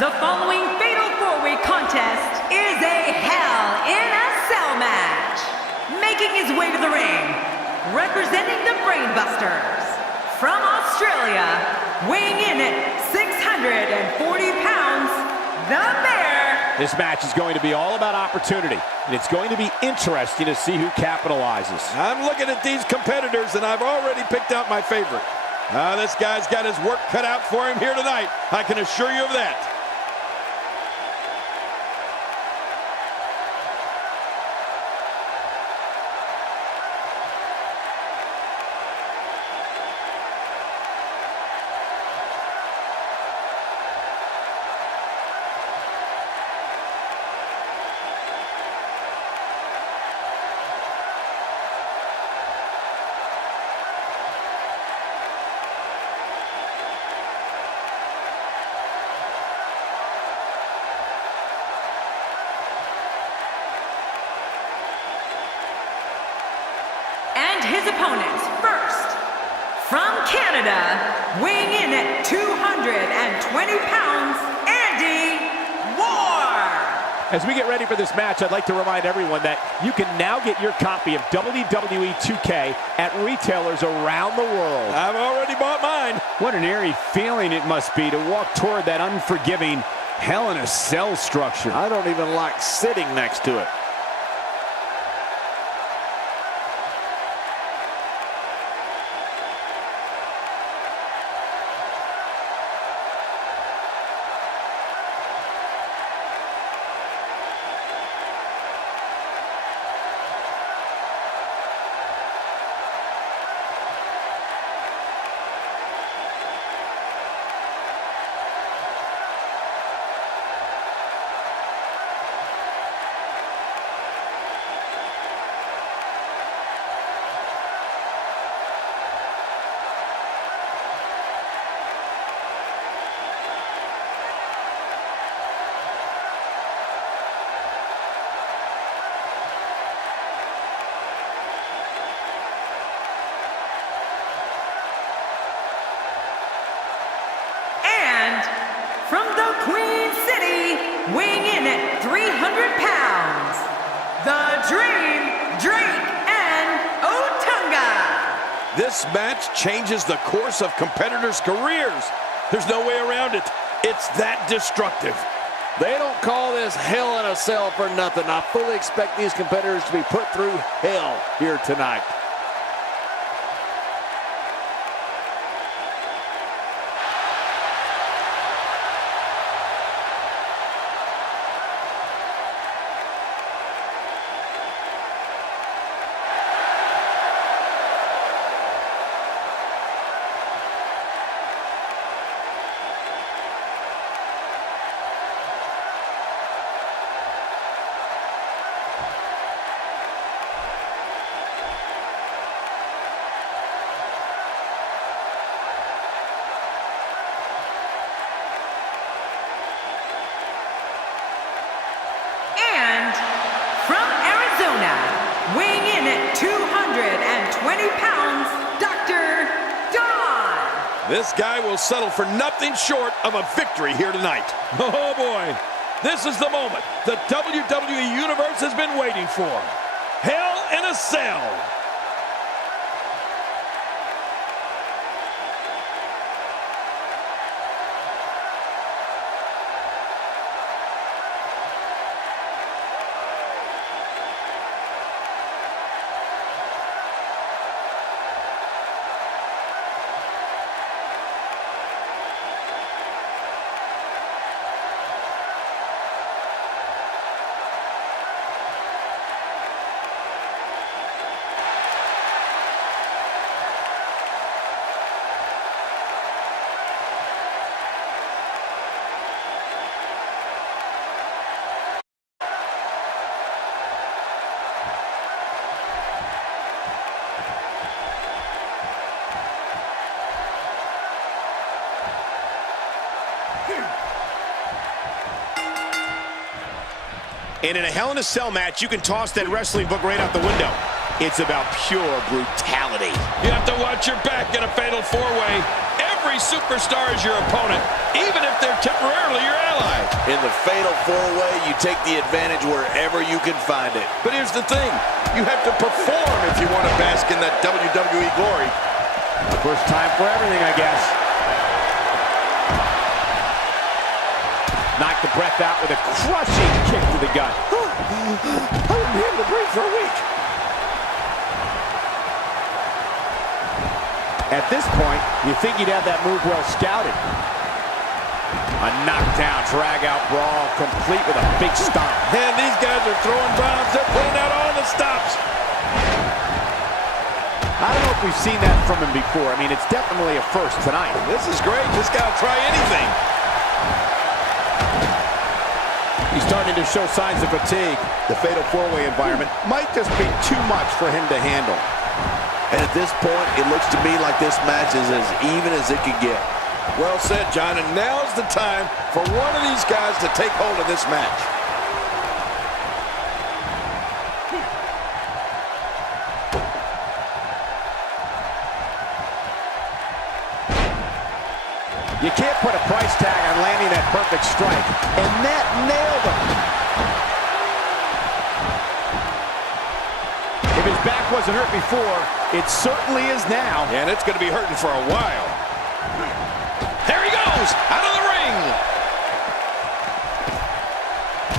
The following fatal four-way contest is a Hell in a Cell match. Making his way to the ring, representing the Brainbusters, from Australia, weighing in at 640 pounds, the Bear. This match is going to be all about opportunity, and it's going to be interesting to see who capitalizes. I'm looking at these competitors, and I've already picked out my favorite. This guy's got his work cut out for him here tonight. I can assure you of that. And his opponents, first, from Canada, weighing in at 220 pounds, Andy Warski. As we get ready for this match, I'd like to remind everyone that you can now get your copy of WWE 2K at retailers around the world. I've already bought mine. What an eerie feeling it must be to walk toward that unforgiving Hell in a Cell structure. I don't even like sitting next to it. From the Queen City, weighing in at 300 pounds, the Dream, Drake, and Otunga. This match changes the course of competitors' careers. There's no way around it. It's that destructive. They don't call this Hell in a Cell for nothing. I fully expect these competitors to be put through hell here tonight. Weighing in at 220 pounds, Dr. Don. This guy will settle for nothing short of a victory here tonight. Oh boy, this is the moment the WWE Universe has been waiting for. Hell in a Cell. And in a Hell in a Cell match, you can toss that wrestling book right out the window. It's about pure brutality. You have to watch your back in a fatal four-way. Every superstar is your opponent, even if they're temporarily your ally. In the fatal four-way, you take the advantage wherever you can find it. But here's the thing. You have to perform if you want to bask in that WWE glory. First time for everything, I guess. Knocked the breath out with a crushing kick to the gut. I wouldn't be able to breathe for a week. At this point, you think you'd have that move well scouted. A knockdown, drag-out brawl, complete with a big stomp. And these guys are throwing bombs. They're pulling out all the stops. I don't know if we've seen that from him before. I mean, it's definitely a first tonight. This is great. This guy will try anything. He's starting to show signs of fatigue. The fatal four-way environment might just be too much for him to handle. And at this point, it looks to me like this match is as even as it could get. Well said, John, and now's the time for one of these guys to take hold of this match. You can't put a price tag on landing that perfect strike, and that nailed him. If his back wasn't hurt before, it certainly is now. And it's going to be hurting for a while. There he goes, out of the ring.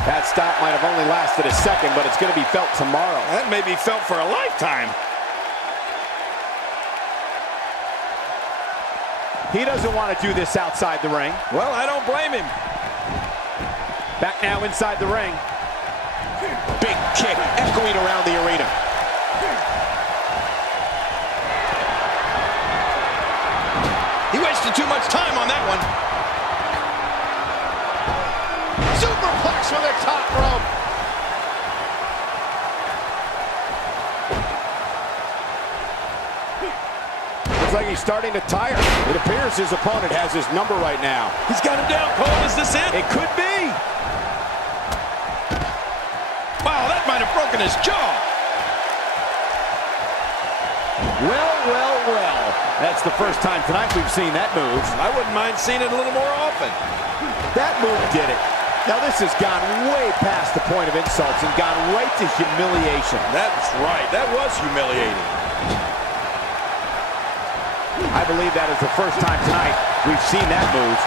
That stop might have only lasted a second, but it's going to be felt tomorrow. That may be felt for a lifetime. He doesn't want to do this outside the ring. Well, I don't blame him. Back now inside the ring. Big kick echoing around the arena. He wasted too much time on that one. Superplex from the top rope. Looks like he's starting to tire. It appears his opponent has his number right now. He's got him down, Cole. Is this it? It could be. Wow, that might have broken his jaw. Well, well, well. That's the first time tonight we've seen that move. I wouldn't mind seeing it a little more often. That move did it. Now this has gone way past the point of insults and gone right to humiliation. That's right. That was humiliating. I believe that is the first time tonight we've seen that move.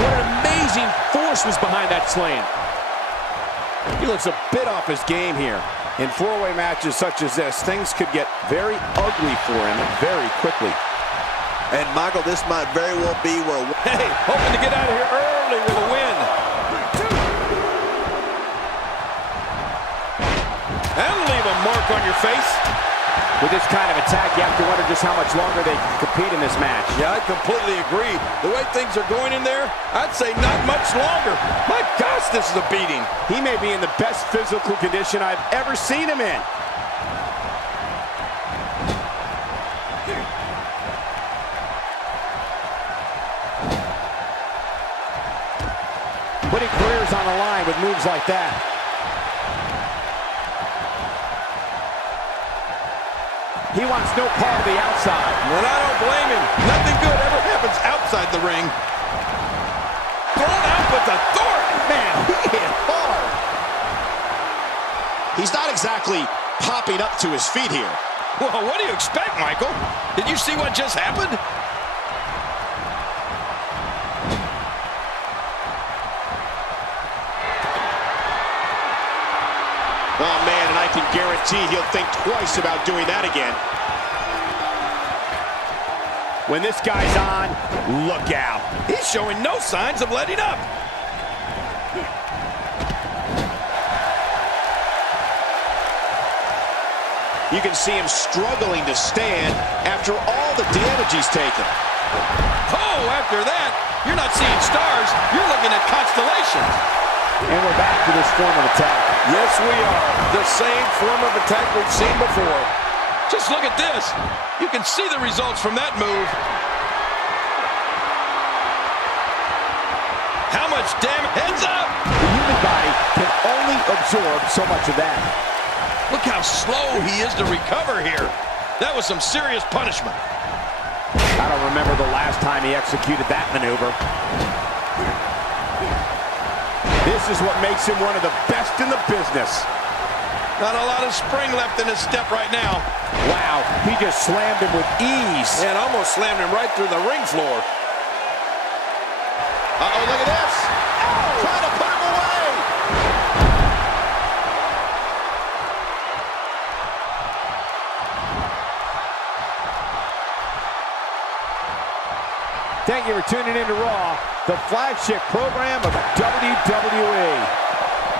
What an amazing force was behind that slam. He looks a bit off his game here. In four-way matches such as this, things could get very ugly for him very quickly. And Michael, this might very well be where... Hey, hoping to get out of here early with a win. That'll leave a mark on your face. With this kind of attack, you have to wonder just how much longer they can compete in this match. Yeah, I completely agree. The way things are going in there, I'd say not much longer. My gosh, this is a beating. He may be in the best physical condition I've ever seen him in. Putting careers on the line with moves like that. He wants no part of the outside. And I don't blame him. Nothing good ever happens outside the ring. Thrown out with authority. Man, he hit hard. He's not exactly popping up to his feet here. Well, what do you expect, Michael? Did you see what just happened? Oh, man, and I can guarantee he'll think twice about doing that again. When this guy's on, look out. He's showing no signs of letting up. You can see him struggling to stand after all the damage he's taken. Oh, after that, you're not seeing stars. You're looking at constellations. And we're back to this form of attack. Yes, we are. The same form of attack we've seen before. Just look at this. You can see the results from that move. How much damage? Heads up! The human body can only absorb so much of that. Look how slow he is to recover here. That was some serious punishment. I don't remember the last time he executed that maneuver. This is what makes him one of the best in the business. Not a lot of spring left in his step right now. Wow, he just slammed him with ease. And almost slammed him right through the ring floor. Uh-oh, look at this. Oh! Trying to put him away. Thank you for tuning in to Raw, the flagship program of WWE.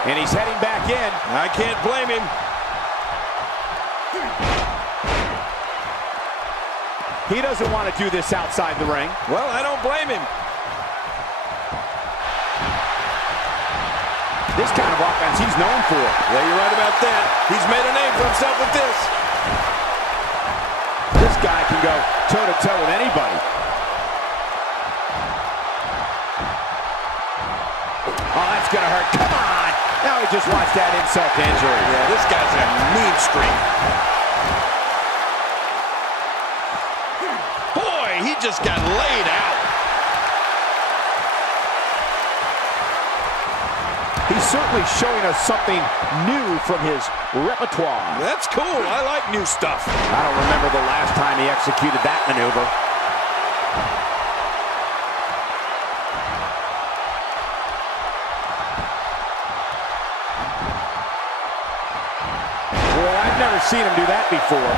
And he's heading back in. I can't blame him. He doesn't want to do this outside the ring. Well, I don't blame him. This kind of offense he's known for. Yeah, you're right about that. He's made a name for himself with this. This guy can go toe-to-toe with anybody. Oh, that's going to hurt. Come on. Now he just wants that insult to injury. Yeah, this guy's got a mean streak. Boy, he just got laid out. He's certainly showing us something new from his repertoire. That's cool. I like new stuff. I don't remember the last time he executed that maneuver. Boy, I've never seen him do that before.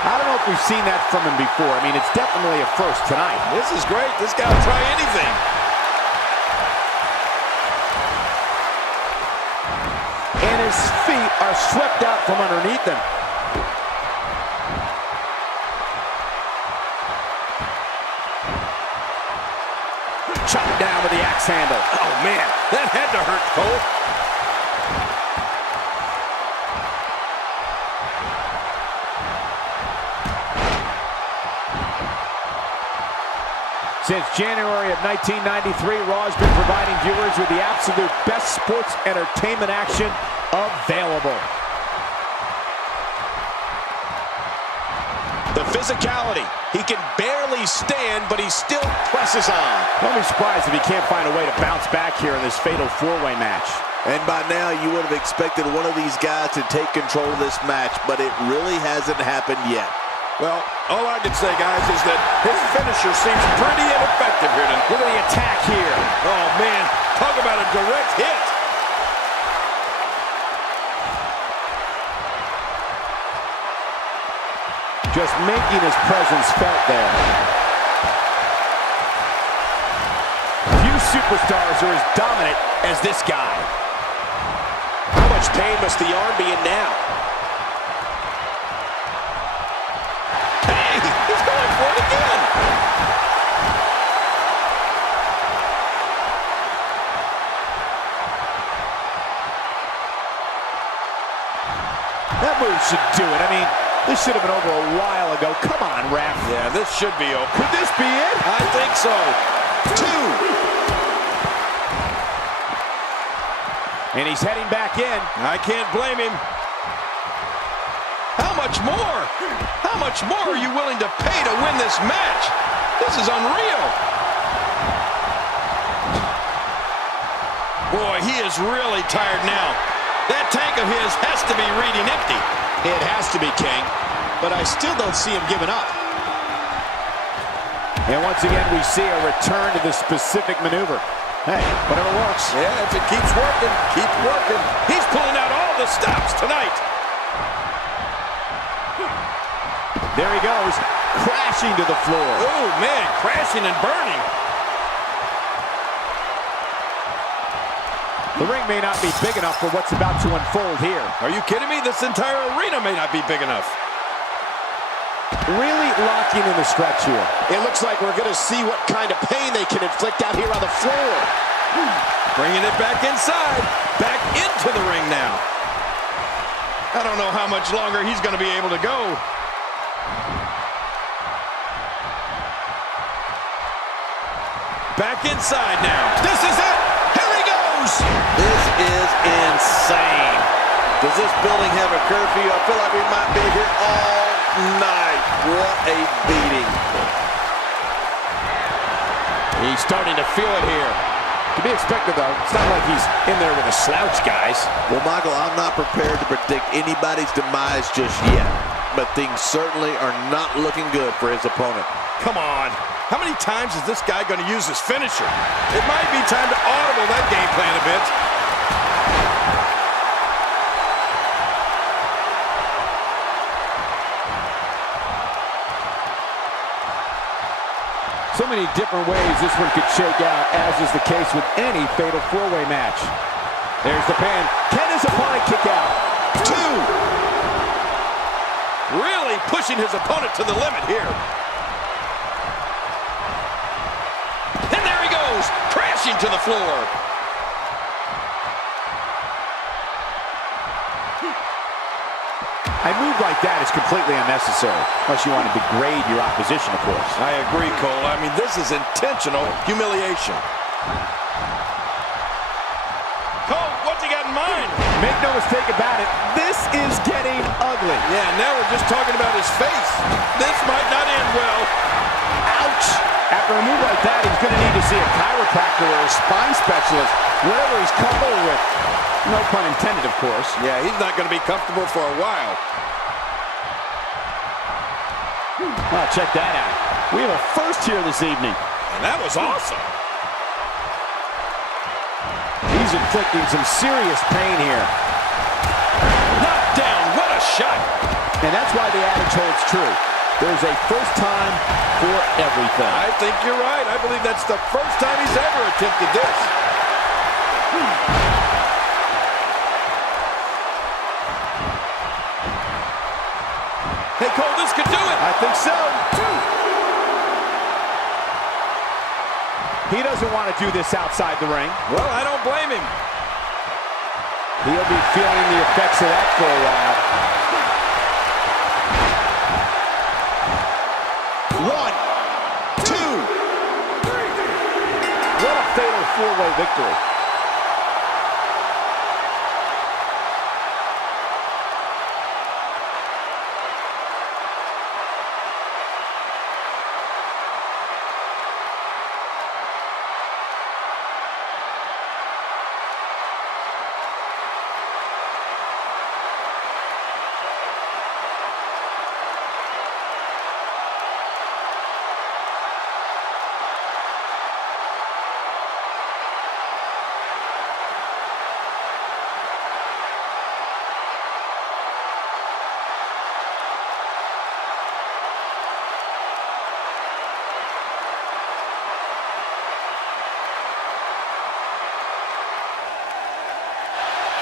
I don't know if we've seen that from him before. I mean, it's definitely a first tonight. This is great. This guy will try anything. And his feet are swept out from underneath him. Chopped down with the axe handle. Oh, man. That had to hurt, Cole. Since January of 1993, Raw has been providing viewers with the absolute best sports entertainment action available. The physicality. He can barely stand, but he still presses on. Don't be surprised if he can't find a way to bounce back here in this fatal four-way match. And by now, you would have expected one of these guys to take control of this match, but it really hasn't happened yet. Well, all I can say, guys, is that his finisher seems pretty ineffective here tonight. Look at the attack here. Oh, man. Talk about a direct hit. Just making his presence felt there. Few superstars are as dominant as this guy. How much pain must the arm be in now? Hey, he's going for it again. That move should do it. I mean, this should have been over a while ago. Come on, ref. Yeah, this should be over. Could this be it? I think so. 2. And he's heading back in. I can't blame him. How much more? How much more are you willing to pay to win this match? This is unreal. Boy, he is really tired now. That tank of his has to be reading empty. It has to be, King, but I still don't see him giving up. And once again, we see a return to the specific maneuver. Hey, whatever works. Yeah, if it keeps working, keep working. He's pulling out all the stops tonight. There he goes, crashing to the floor. Oh, man, crashing and burning. The ring may not be big enough for what's about to unfold here. Are you kidding me? This entire arena may not be big enough. Really locking in the stretch here. It looks like we're going to see what kind of pain they can inflict out here on the floor. Bringing it back inside, back into the ring now. I don't know how much longer he's going to be able to go. Back inside now. This is it. Here he goes. This insane. Does this building have a curfew? I feel like we might be here all night. What a beating. He's starting to feel it here. To be expected, though. It's not like he's in there with a slouch, guys. Well, Michael, I'm not prepared to predict anybody's demise just yet, but things certainly are not looking good for his opponent. Come on. How many times is this guy going to use his finisher? It might be time to audible that game plan a bit. So many different ways this one could shake out, as is the case with any fatal four-way match. There's the pin. Can his opponent kick out? 2. Really pushing his opponent to the limit here. And there he goes, crashing to the floor. A move like that is completely unnecessary, unless you want to degrade your opposition, of course. I agree, Cole. I mean, this is intentional humiliation. Cole, what's he got in mind? Make no mistake about it, this is getting ugly. Yeah, now we're just talking about his face. This might not end well. Ouch! After a move like that, he's going to need to see a chiropractor or a spine specialist, whatever he's comfortable with. No pun intended, of course. Yeah, he's not going to be comfortable for a while. Well, check that out. We have a first here this evening. And that was awesome. He's inflicting some serious pain here. Knocked down, what a shot. And that's why the adage holds true. There's a first time for everything. I think you're right. I believe that's the first time he's ever attempted this. Hey, Cole, this could do it. I think so. He doesn't want to do this outside the ring. Well, I don't blame him. He'll be feeling the effects of that for a while. 1, 2, 3. What a fatal four-way victory.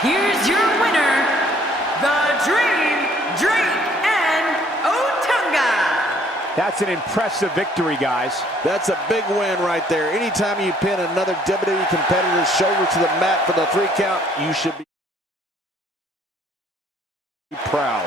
Here's your winner, the Dream, Drake, and Otunga. That's an impressive victory, guys. That's a big win right there. Anytime you pin another WWE competitor's shoulder to the mat for the 3 count, you should be proud.